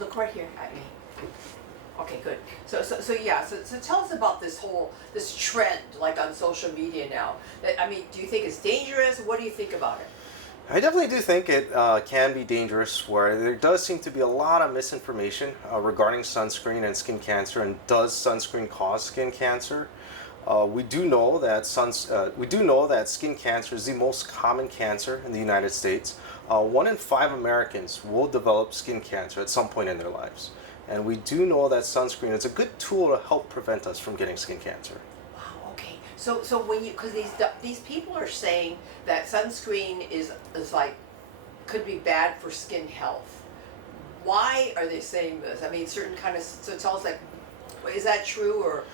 Look right here at me. Okay, good. So tell us about this trend like on social media now. I mean, do you think it's dangerous? What do you think about it? I definitely do think it can be dangerous, where there does seem to be a lot of misinformation regarding sunscreen and skin cancer, and does sunscreen cause skin cancer? We do know that skin cancer is the most common cancer in the United States. 1 in 5 Americans will develop skin cancer at some point in their lives, and we do know that sunscreen is a good tool to help prevent us from getting skin cancer. Wow. Okay. So when you because these people are saying that sunscreen is like could be bad for skin health. Why are they saying this? I mean, certain kind of so tell us like, is that true or?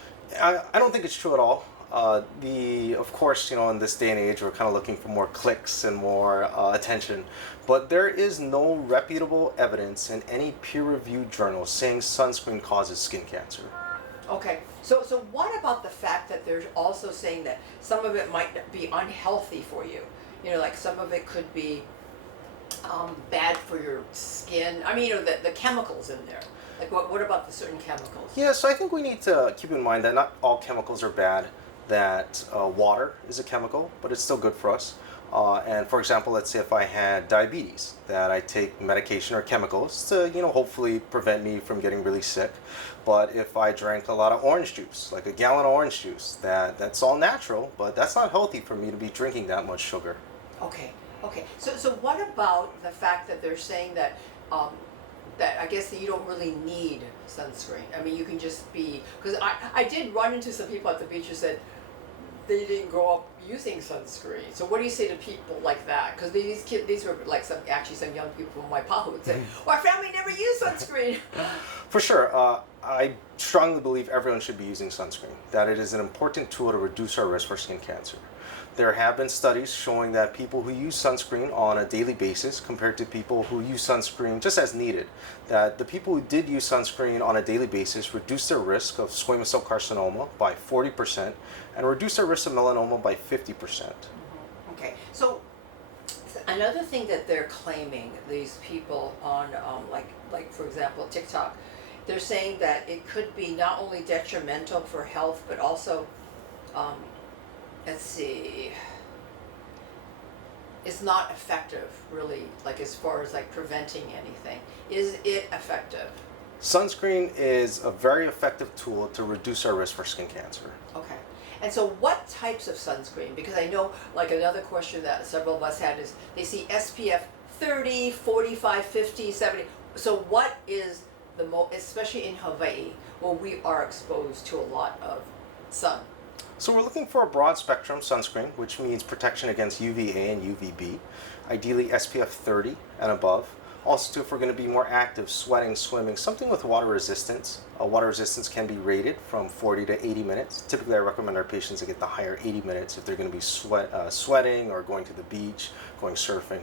I don't think it's true at all. Of course, in this day and age, we're kind of looking for more clicks and more attention, but there is no reputable evidence in any peer-reviewed journal saying sunscreen causes skin cancer. Okay, so what about the fact that they're also saying that some of it might be unhealthy for you? You know, like some of it could be bad for your skin. I mean, the chemicals in there. Like what about the certain chemicals? Yeah, so I think we need to keep in mind that not all chemicals are bad, that water is a chemical, but it's still good for us. And for example, let's say if I had diabetes, that I take medication or chemicals to, hopefully prevent me from getting really sick. But if I drank a lot of orange juice, like a gallon of orange juice, that's all natural, but that's not healthy for me to be drinking that much sugar. Okay, okay. So what about the fact that they're saying that that I guess that you don't really need sunscreen? I mean, you can just be because I did run into some people at the beach who said they didn't grow up using sunscreen. So what do you say to people like that? Because these were like some young people from Waipahu would say, "Well, our family never used sunscreen." For sure. I strongly believe everyone should be using sunscreen, that it is an important tool to reduce our risk for skin cancer. There have been studies showing that people who use sunscreen on a daily basis compared to people who use sunscreen just as needed, that the people who did use sunscreen on a daily basis reduced their risk of squamous cell carcinoma by 40% and reduced their risk of melanoma by 50%. Okay, so another thing that they're claiming, these people on like for example TikTok, they're saying that it could be not only detrimental for health but also um, let's see, it's not effective really, like as far as like preventing anything. Is it effective? Sunscreen is a very effective tool to reduce our risk for skin cancer. Okay. And so what types of sunscreen? Because I know like another question that several of us had is they see SPF 30, 45, 50, 70. So what is the especially in Hawaii where we are exposed to a lot of sun? So we're looking for a broad spectrum sunscreen, which means protection against UVA and UVB, ideally SPF 30 and above. Also, if we're going to be more active, sweating, swimming, something with water resistance. Water resistance can be rated from 40 to 80 minutes. Typically, I recommend our patients to get the higher 80 minutes if they're going to be sweating or going to the beach, going surfing.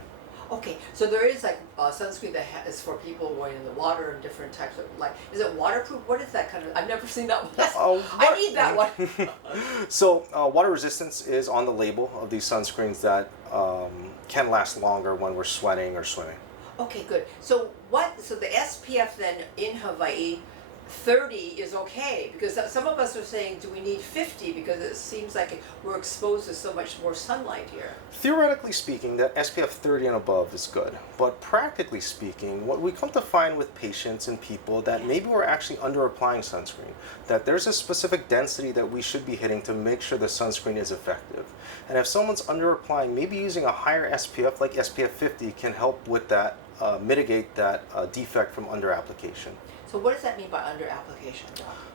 Okay, so there is like sunscreen that is for people going in the water and different types of like. Is it waterproof? What is that kind of? I've never seen that one. I need that one. So water resistance is on the label of these sunscreens that can last longer when we're sweating or swimming. Okay, good. So so the SPF then in Hawaii, 30 is okay because some of us are saying, do we need 50 because it seems like we're exposed to so much more sunlight here. Theoretically speaking, that SPF 30 and above is good, but practically speaking, what we come to find with patients and people that maybe we're actually under applying sunscreen, that there's a specific density that we should be hitting to make sure the sunscreen is effective. And if someone's under applying, maybe using a higher SPF like SPF 50 can help with that, mitigate that defect from under application. So what does that mean by under application?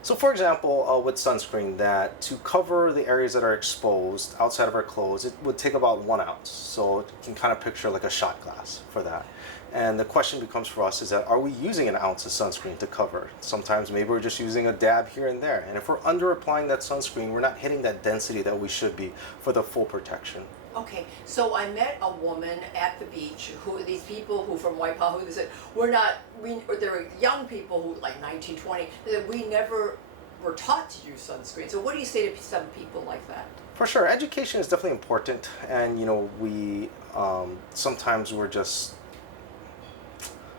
So for example, with sunscreen, that to cover the areas that are exposed outside of our clothes, it would take about 1 ounce. So you can kind of picture like a shot glass for that. And the question becomes for us is that are we using 1 ounce of sunscreen to cover? Sometimes maybe we're just using a dab here and there. And if we're under applying that sunscreen, we're not hitting that density that we should be for the full protection. Okay, so I met a woman at the beach who these people who from Waipahu, they said, there were young people who like 19, 20, they said we never were taught to use sunscreen. So what do you say to some people like that? For sure, education is definitely important, and we sometimes we're just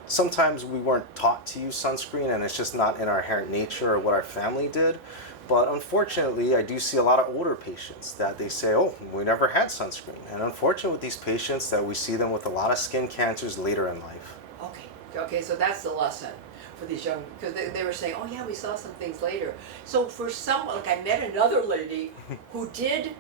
sometimes we weren't taught to use sunscreen, and it's just not in our inherent nature or what our family did. But unfortunately, I do see a lot of older patients that they say, oh, we never had sunscreen. And unfortunately with these patients that we see them with a lot of skin cancers later in life. Okay, so that's the lesson for these young, because they were saying, oh yeah, we saw some things later. So for some, like I met another lady who did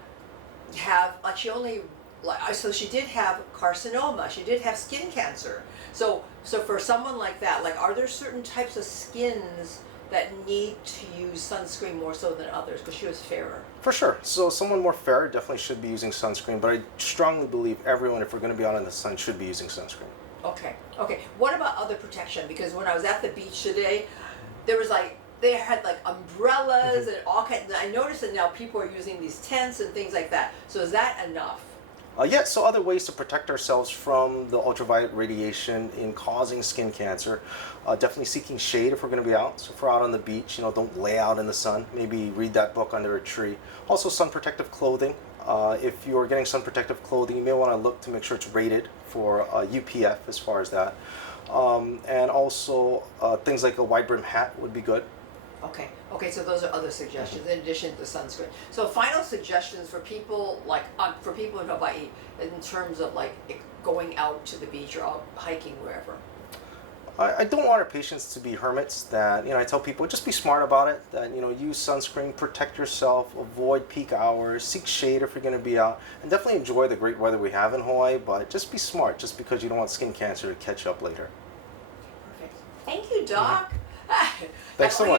have, like she only, like, so she did have carcinoma, she did have skin cancer. So for someone like that, like are there certain types of skins that need to use sunscreen more so than others? Because she was fairer. For sure. So someone more fair definitely should be using sunscreen, but I strongly believe everyone, if we're going to be out in the sun, should be using sunscreen. Okay. What about other protection? Because when I was at the beach today, there was like, they had like umbrellas and all kinds. I noticed that now people are using these tents and things like that. So is that enough? Yeah, so other ways to protect ourselves from the ultraviolet radiation in causing skin cancer. Definitely seeking shade if we're going to be out. So if we're out on the beach, don't lay out in the sun. Maybe read that book under a tree. Also, sun protective clothing. If you're getting sun protective clothing, you may want to look to make sure it's rated for UPF as far as that. And also, things like a wide brim hat would be good. Okay, so those are other suggestions in addition to sunscreen. So final suggestions for people like for people in Hawaii in terms of like going out to the beach or out hiking wherever. I don't want our patients to be hermits. That I tell people just be smart about it. That use sunscreen, protect yourself, avoid peak hours, seek shade if you're going to be out, and definitely enjoy the great weather we have in Hawaii. But just be smart, just because you don't want skin cancer to catch up later. Perfect. Thank you, Doc. Thanks so much.